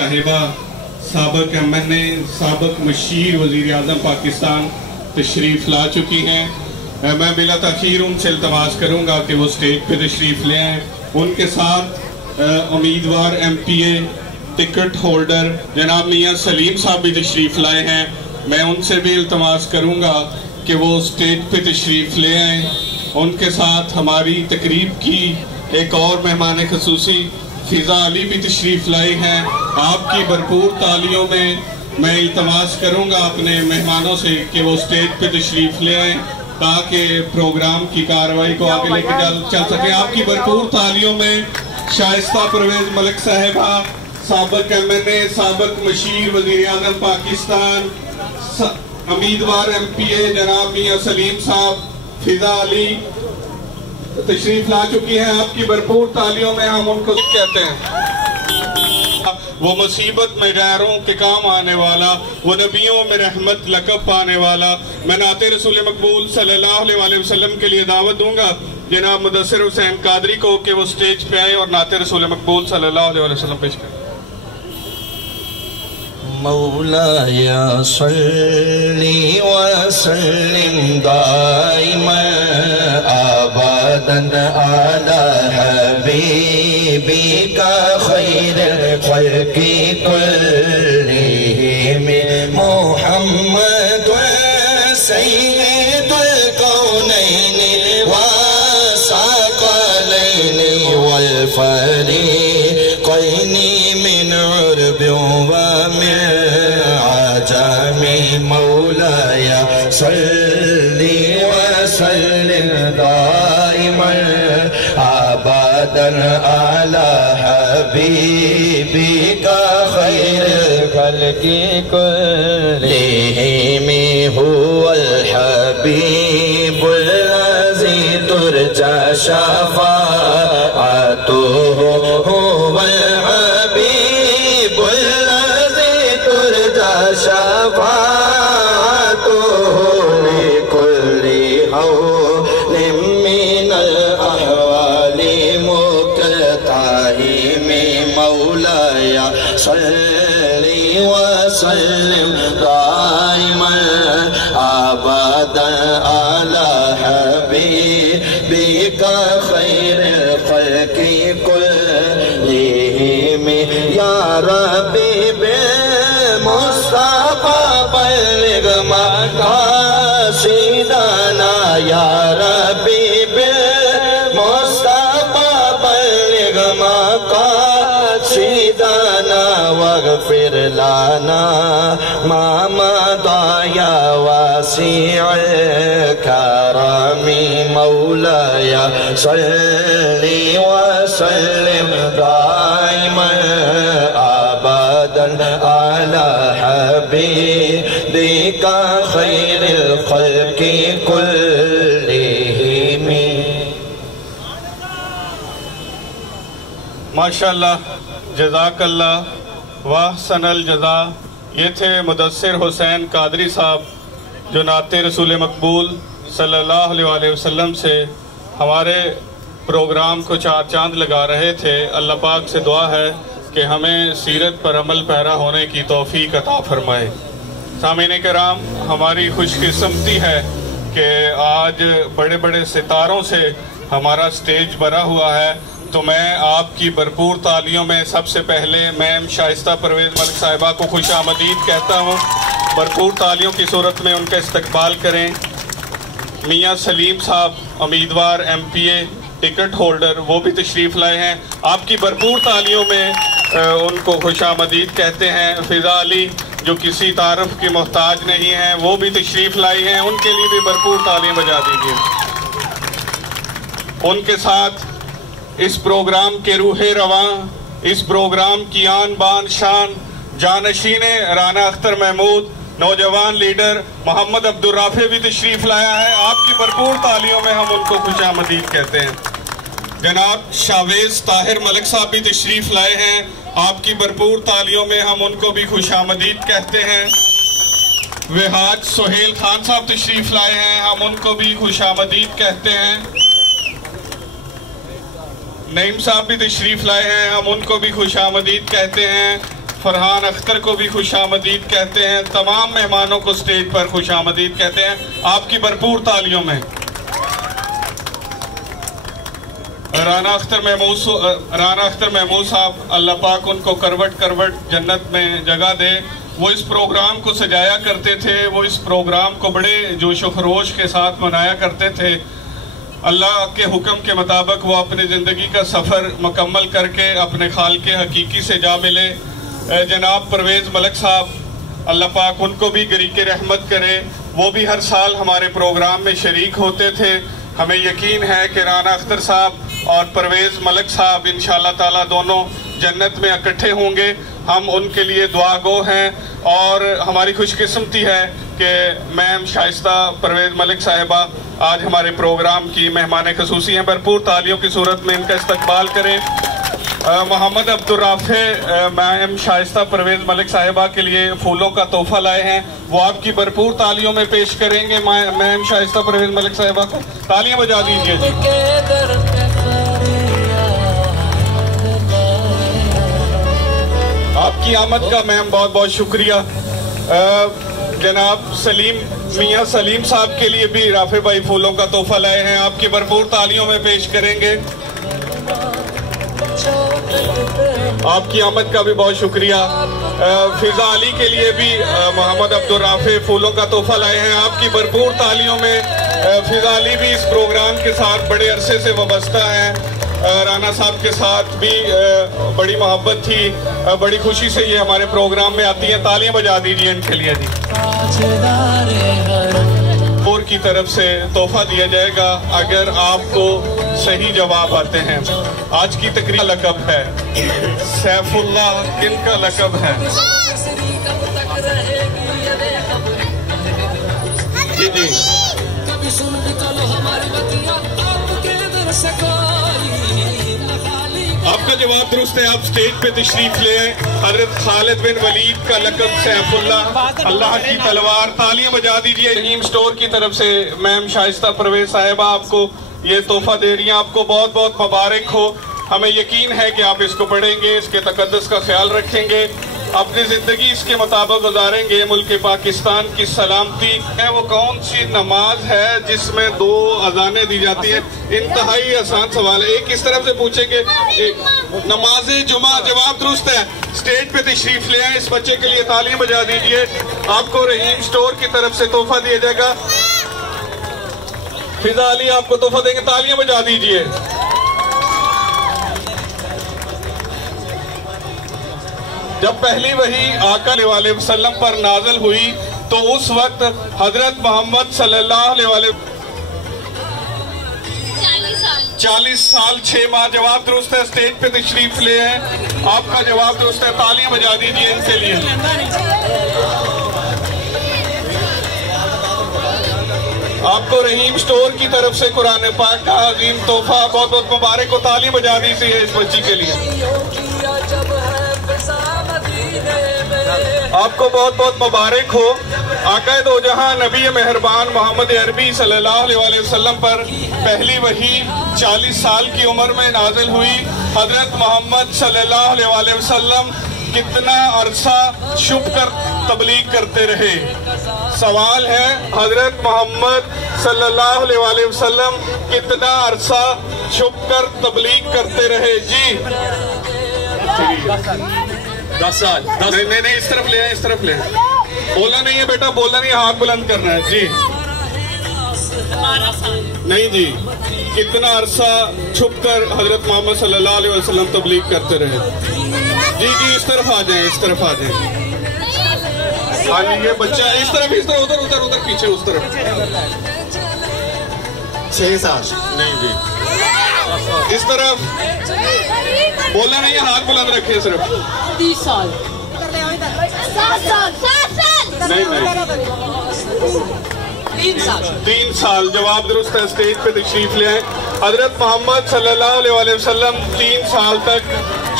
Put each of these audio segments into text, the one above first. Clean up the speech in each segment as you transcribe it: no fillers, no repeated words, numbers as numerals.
صاحبہ سابق MNA سابق مشیر وزیر اعظم پاکستان تشریف لا چکی ہیں. میں بلا تاخیر ان سے التماس کروں گا کہ وہ سٹیج پہ تشریف لے آئیں. ان کے ساتھ امیدوار MPA ٹکٹ ہولڈر جناب میاں سلیم صاحب بھی تشریف لائے ہیں. میں ان سے بھی التماس کروں گا کہ وہ سٹیج پہ تشریف لے آئیں. ان کے ساتھ ہماری تقریب کی ایک اور مہمان خصوصی فضا علی بھی تشریف لائی ہیں. آپ کی بھرپور تالیوں میں التماس کروں گا اپنے مہمانوں سے کہ وہ سٹیج پہ تشریف لے آئیں تاکہ پروگرام کی کارروائی کو آگے لے کے چل سکے. آپ کی بھرپور تالیوں میں شائستہ پرویز ملک صاحبہ سابق MNA سابق مشیر وزیر اعظم پاکستان امیدوار MPA جناب میاں سلیم صاحب فضا علی تشریف لا چکی ہیں. آپ کی بھرپور تالیوں میں ہم ان کو کہتے ہیں. وہ مصیبت میں غیروں کے کام آنے والا، وہ نبیوں میں رحمت لقب پانے والا. میں نعت رسول مقبول صلی اللہ علیہ وسلم کے لیے دعوت دوں گا جناب مدثر حسین قادری کو کہ وہ سٹیج پہ آئیں اور نعت رسول مقبول صلی اللہ علیہ وسلم پیش کریں. مولاي صل وسلم دائما ابدا على حبيبك خير الخلق كلهم محمد سيد الكونين والثقلين والفريقين من عرب ومن عجم. مولاي صل وسلم دائما ابدا على حبيبك خير الخلق كلهم هو الحبيب الذي ترجى شفاعته هو الحبيب الذي ترجى شفاعته لكل هول من الأحوال مقتحم. مولاي صل وسلم دائما أبدا على حبيبك خير الخلق كلهم. يا ربي بالمصطفى بلغ مقاصدنا، يا ربي بالمصطفى بلغ مقاصدنا واغفر لنا ما مضى يا واسع الكرم. مولاي صل وسلم دائما ابدا على حبيبك خير الخلق كلهم. ماشاءاللہ جزاک اللہ واحسن الجزا. یہ تھے مدثر حسین قادری صاحب جو نعت رسول مقبول صلی اللہ علیہ وسلم سے ہمارے پروگرام کو چار چاند لگا رہے تھے. اللہ پاک سے دعا ہے کہ ہمیں سیرت پر عمل پیرا ہونے کی توفیق عطا فرمائے. سامعین کرام، ہماری خوش قسمتی ہے کہ آج بڑے بڑے ستاروں سے ہمارا سٹیج بھرا ہوا ہے. تو میں آپ کی بھرپور تالیوں میں سب سے پہلے میم شائستہ پرویز ملک صاحبہ کو خوش آمدید کہتا ہوں. بھرپور تالیوں کی صورت میں ان کا استقبال کریں. میاں سلیم صاحب امیدوار MPA ٹکٹ ہولڈر وہ بھی تشریف لائے ہیں. آپ کی بھرپور تالیوں میں ان کو خوش آمدید کہتے ہیں. فضا علی جو کسی تعارف کی محتاج نہیں ہیں وہ بھی تشریف لائی ہیں. ان کے لیے بھی بھرپور تالیاں بجا دیجیے. ان کے ساتھ اس پروگرام کے روح رواں، اس پروگرام کی آن بان شان جانشین رانا اختر محمود نوجوان لیڈر محمد عبدالرافع بھی تشریف لایا ہے. آپ کی بھرپور تالیوں میں ہم ان کو خوش آمدید کہتے ہیں. جناب شاویز طاہر ملک صاحب بھی تشریف لائے ہیں. آپ کی بھرپور تالیوں میں ہم ان کو بھی خوش آمدید کہتے ہیں. وحاج سہیل خان صاحب تشریف لائے ہیں، ہم ان کو بھی خوش آمدید کہتے ہیں. نعیم صاحب بھی تشریف لائے ہیں، ہم ان کو بھی خوش آمدید کہتے ہیں. فرحان اختر کو بھی خوش آمدید کہتے ہیں. تمام مہمانوں کو سٹیج پر خوش آمدید کہتے ہیں آپ کی بھرپور تالیوں میں. رانا اختر محمود صاحب، اللہ پاک ان کو کروٹ جنت میں جگہ دے. وہ اس پروگرام کو سجایا کرتے تھے، وہ اس پروگرام کو بڑے جوش و خروش کے ساتھ منایا کرتے تھے. اللہ کے حکم کے مطابق وہ اپنی زندگی کا سفر مکمل کر کے اپنے خالق حقیقی سے جا ملے. جناب پرویز ملک صاحب، اللہ پاک ان کو بھی گریق رحمت کرے. وہ بھی ہر سال ہمارے پروگرام میں شریک ہوتے تھے. ہمیں یقین ہے کہ رانا اختر صاحب اور پرویز ملک صاحب انشاءاللہ تعالیٰ دونوں جنت میں اکٹھے ہوں گے. ہم ان کے لیے دعا گو ہیں اور ہماری خوش قسمتی ہے کہ میم شائستہ پرویز ملک صاحبہ آج ہمارے پروگرام کی مہمان خصوصی ہیں. بھرپور تالیوں کی صورت میں ان کا استقبال کریں. محمد عبدالرافع میم شائستہ پرویز ملک صاحبہ کے لیے پھولوں کا تحفہ لائے ہیں، وہ آپ کی بھرپور تالیوں میں پیش کریں گے. میم شائستہ پرویز ملک صاحبہ کو تالیاں بجا دیجیے جی. آپ کی آمد کا میم بہت بہت شکریہ. جناب میاں سلیم صاحب کے لیے بھی رافع بھائی پھولوں کا تحفہ لائے ہیں، آپ کی بھرپور تالیوں میں پیش کریں گے. آپ کی آمد کا بھی بہت شکریہ. فضا علی کے لیے بھی محمد عبدالرافع پھولوں کا تحفہ لائے ہیں، آپ کی بھرپور تالیوں میں. فضا علی بھی اس پروگرام کے ساتھ بڑے عرصے سے وابستہ ہیں. رانا صاحب کے ساتھ بھی بڑی محبت تھی. بڑی خوشی سے یہ ہمارے پروگرام میں آتی ہیں. تالیاں بجا دیجیے ان کے لیے جی. پور کی طرف سے تحفہ دیا جائے گا اگر آپ کو صحیح جواب آتے ہیں. آج کی تقریب لقب ہے سیف اللہ، کن کا لقب ہے؟ جی جی آپ کا جواب درست ہے. آپ سٹیج پہ تشریف لے آئیں. حضرت خالد بن ولید کا لقب سیف اللہ، اللہ کی تلوار. تالیاں بجا دیجیے. رحیم سٹور کی طرف سے میم شائستہ پرویز صاحبہ آپ کو یہ تحفہ دے رہی ہیں. آپ کو بہت بہت مبارک ہو. ہمیں یقین ہے کہ آپ اس کو پڑھیں گے، اس کے تقدس کا خیال رکھیں گے، اپنی زندگی اس کے مطابق گزاریں گے. ملک پاکستان کی سلامتی ہے. وہ کون سی نماز ہے جس میں 2 اذانیں دی جاتی ہیں؟ انتہائی آسان سوال ہے. ایک اس طرف سے پوچھیں گے نماز جمعہ. جواب درست ہے. سٹیج پہ تشریف لے آئیں. اس بچے کے لیے تالیاں بجا دیجئے. آپ کو رحیم سٹور کی طرف سے تحفہ دیا جائے گا. فضا علی آپ کو تحفہ دیں گے. تالیاں بجا دیجئے. جب پہلی وحی آقا علیہ وآلہ وسلم پر نازل ہوئی تو اس وقت حضرت محمد صلی اللہ علیہ وآلہ 40 سال 6 ماہ. جواب درست ہے. سٹیج پہ تشریف لے ہیں. آپ کا جواب درست ہے. تالیاں بجا دیجئے ان کے لیے. آپ کو رحیم سٹور کی طرف سے قرآن پاک کا عظیم تحفہ بہت بہت مبارک ہو. تالیاں بجا دیجئے اس بچی کے لیے. آپ کو بہت بہت مبارک ہو. آقا دو جہاں نبی مہربان محمد عربی صلی اللہ علیہ وآلہ وسلم پر پہلی وحی 40 سال کی عمر میں نازل ہوئی. حضرت محمد صلی اللہ علیہ وآلہ وسلم کتنا عرصہ چھپ کر تبلیغ کرتے رہے؟ سوال ہے حضرت محمد صلی اللہ علیہ وآلہ وسلم کتنا عرصہ چھپ کر تبلیغ کرتے رہے؟ جی 10 سال. نہیں اس طرف لے آئیں. اس طرف لے آئیں. بولنا نہیں ہے بیٹا، بولنا نہیں ہے. ہاتھ بلند کرنا ہے. جی نہیں جی. کتنا عرصہ چھپ کر حضرت محمد صلی اللہ علیہ وسلم تبلیغ کرتے رہے؟ جی اس طرف آ جائیں. اس طرف آ جائیں. ہاں جی یہ بچہ اس طرف ادھر پیچھے اس طرف. 6 سال. نہیں جی اس طرف. بولنا نہیں ہے. ہاتھ بلند رکھے. صرف 30 سال. 7 سال. نہیں 3 سال. جواب درست ہے. اسٹیج پہ تشریف لے آئیں. حضرت محمد صلی اللہ علیہ وآلہ وسلم 3 سال تک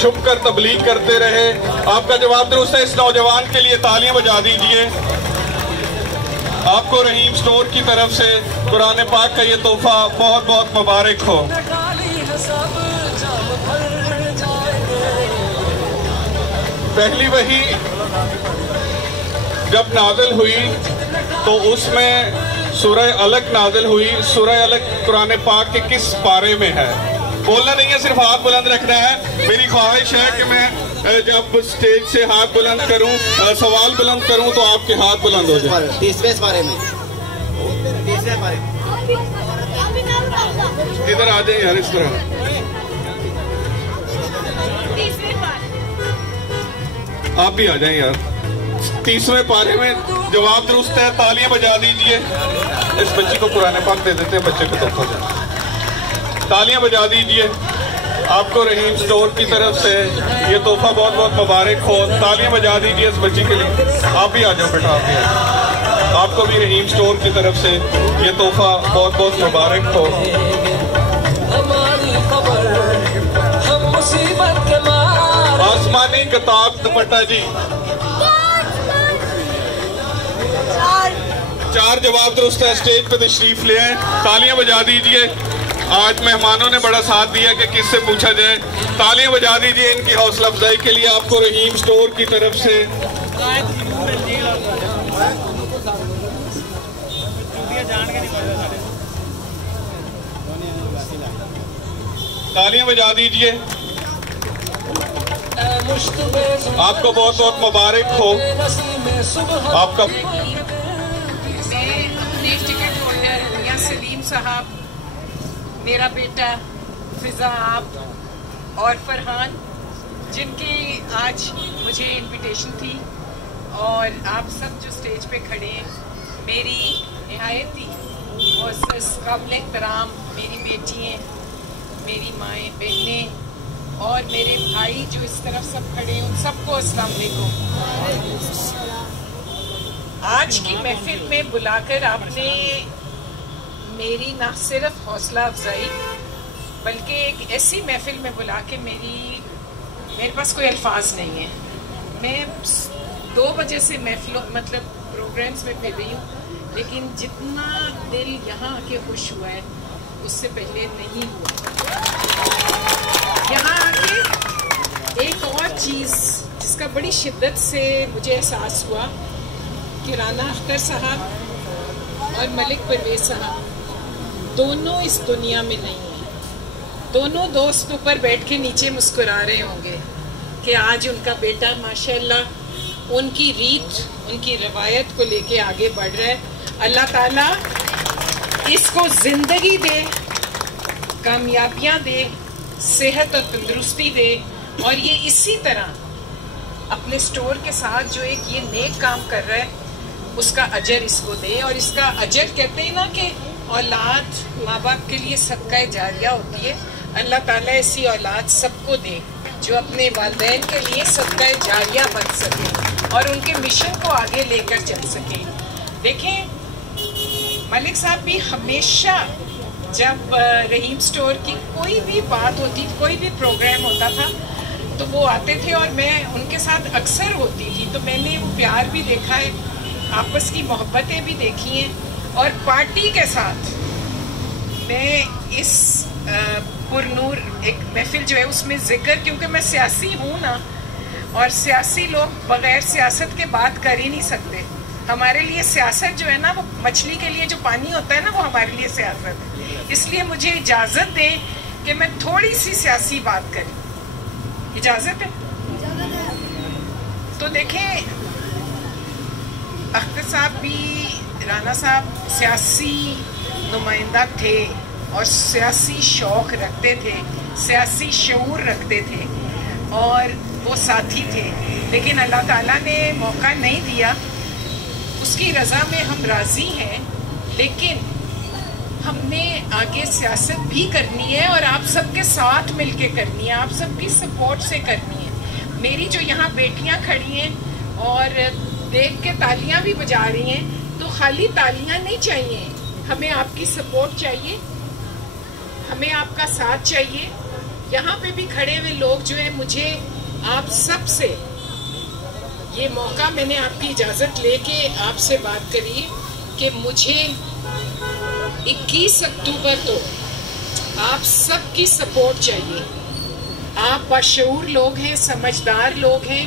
چھپ کر تبلیغ کرتے رہے. آپ کا جواب درست ہے. اس نوجوان کے لیے تالیاں بجا دیجئے. آپ کو رحیم سٹور کی طرف سے قرآن پاک کا یہ تحفہ بہت بہت مبارک ہو. پہلی وحی جب نازل ہوئی تو اس میں سورہ علق نازل ہوئی. سورہ علق قرآن پاک کے کس پارے میں ہے؟ بولنا نہیں ہے، صرف ہاتھ بلند رکھنا ہے. میری خواہش ہے کہ میں جب سٹیج سے ہاتھ بلند کروں، سوال بلند کروں تو آپ کے ہاتھ بلند ہو جائیں. 30ویں پارے میں. ادھر آ جائیں یار، اس طرح. آپ بھی آ جائیں یار. 30ویں پارے میں جواب درست ہے. تالیاں بجا دیجئے. اس بچی کو قرآن پاک دے دیتے ہیں، بچے کو تحفہ دیں. تالیاں بجا دیجئے. آپ کو رحیم سٹور کی طرف سے یہ تحفہ بہت بہت مبارک ہو. تالیاں بجا دیجئے اس بچی کے لیے. آپ بھی آ جاؤ بیٹا، آپ بھی آ جاؤ. آپ کو بھی رحیم سٹور کی طرف سے یہ تحفہ بہت بہت مبارک ہو. آسمانی کتاب دوپٹہ جی. 4 جواب درست ہے. اسٹیج پہ تشریف لے آئیں. تالیاں بجا دیجئے. آج مہمانوں نے بڑا ساتھ دیا کہ کس سے پوچھا جائے. تالیاں بجا دیجئے ان کی حوصلہ افزائی کے لیے. آپ کو رحیم سٹور کی طرف سے تالیاں بجا دیجئے. آپ کو بہت بہت مبارک ہو. آپ کا میں ٹکٹ ہولڈر میاں سلیم صاحب، میرا بیٹا فضا آپ اور فرحان، جن کی آج مجھے انویٹیشن تھی، اور آپ سب جو سٹیج پہ کھڑے ہیں، میری نہایت ہی معزز قابل احترام میری بیٹی ہیں، میری مائیں، بہنیں اور میرے بھائی جو اس طرف سب کھڑے ہیں، ان سب کو السلام علیکم. آج کی محفل میں بلا کر آپ نے میری نہ صرف حوصلہ افزائی بلکہ ایک ایسی محفل میں بلا کے میرے پاس کوئی الفاظ نہیں ہے. میں 2 بجے سے پروگرامز میں پھر رہی ہوں، لیکن جتنا دل یہاں آ کے خوش ہوا ہے اس سے پہلے نہیں ہوا. یہاں آ کے ایک اور چیز جس کا بڑی شدت سے مجھے احساس ہوا کہ رانا اختر صاحب اور ملک پرویز صاحب دونوں اس دنیا میں نہیں ہیں. دونوں دوست اوپر بیٹھ کے نیچے مسکرا رہے ہوں گے کہ آج ان کا بیٹا ماشاءاللہ ان کی ریت، ان کی روایت کو لے کے آگے بڑھ رہا ہے. اللہ تعالیٰ اس کو زندگی دے، کامیابیاں دے، صحت اور تندرستی دے، اور یہ اسی طرح اپنے سٹور کے ساتھ جو ایک یہ نیک کام کر رہا ہے اس کا اجر اس کو دے. اور اس کا اجر کہتے ہیں نا کہ اولاد ماں باپ کے لیے صدقہ جاریہ ہوتی ہے. اللہ تعالیٰ ایسی اولاد سب کو دے جو اپنے والدین کے لیے صدقہ جاریہ بن سکے اور ان کے مشن کو آگے لے کر چل سکے. دیکھیں ملک صاحب بھی ہمیشہ جب رحیم سٹور کی کوئی بھی بات ہوتی، کوئی بھی پروگرام ہوتا تھا تو وہ آتے تھے اور میں ان کے ساتھ اکثر ہوتی تھی. تو میں نے وہ پیار بھی دیکھا ہے، آپس کی محبتیں بھی دیکھی ہیں، اور پارٹی کے ساتھ میں اس پرنور ایک محفل جو ہے اس میں ذکر، کیونکہ میں سیاسی ہوں نا، اور سیاسی لوگ بغیر سیاست کے بات کر ہی نہیں سکتے. ہمارے لیے سیاست جو ہے نا، وہ مچھلی کے لیے جو پانی ہوتا ہے نا، وہ ہمارے لیے سیاست ہے. اس لیے مجھے اجازت دیں کہ میں تھوڑی سی سیاسی بات کروں. اجازت ہے؟ تو دیکھیں اختر صاحب بھی، رانا صاحب سیاسی نمائندہ تھے اور سیاسی شوق رکھتے تھے، سیاسی شعور رکھتے تھے، اور وہ ساتھی تھے. لیکن اللہ تعالیٰ نے موقع نہیں دیا. اس کی رضا میں ہم راضی ہیں، لیکن ہم نے آگے سیاست بھی کرنی ہے اور آپ سب کے ساتھ مل کے کرنی ہے، آپ سب کی سپورٹ سے کرنی ہے. میری جو یہاں بیٹیاں کھڑی ہیں اور دیکھ کے تالیاں بھی بجا رہی ہیں، تو خالی تالیاں نہیں چاہیے، ہمیں آپ کی سپورٹ چاہیے، ہمیں آپ کا ساتھ چاہیے. یہاں پہ بھی کھڑے ہوئے لوگ جو ہیں، مجھے آپ سب سے یہ موقع، میں نے آپ کی اجازت لے کے آپ سے بات کری کہ مجھے 21 اکتوبر کو آپ سب کی سپورٹ چاہیے. آپ باشعور لوگ ہیں، سمجھدار لوگ ہیں،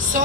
100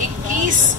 21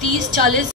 30-40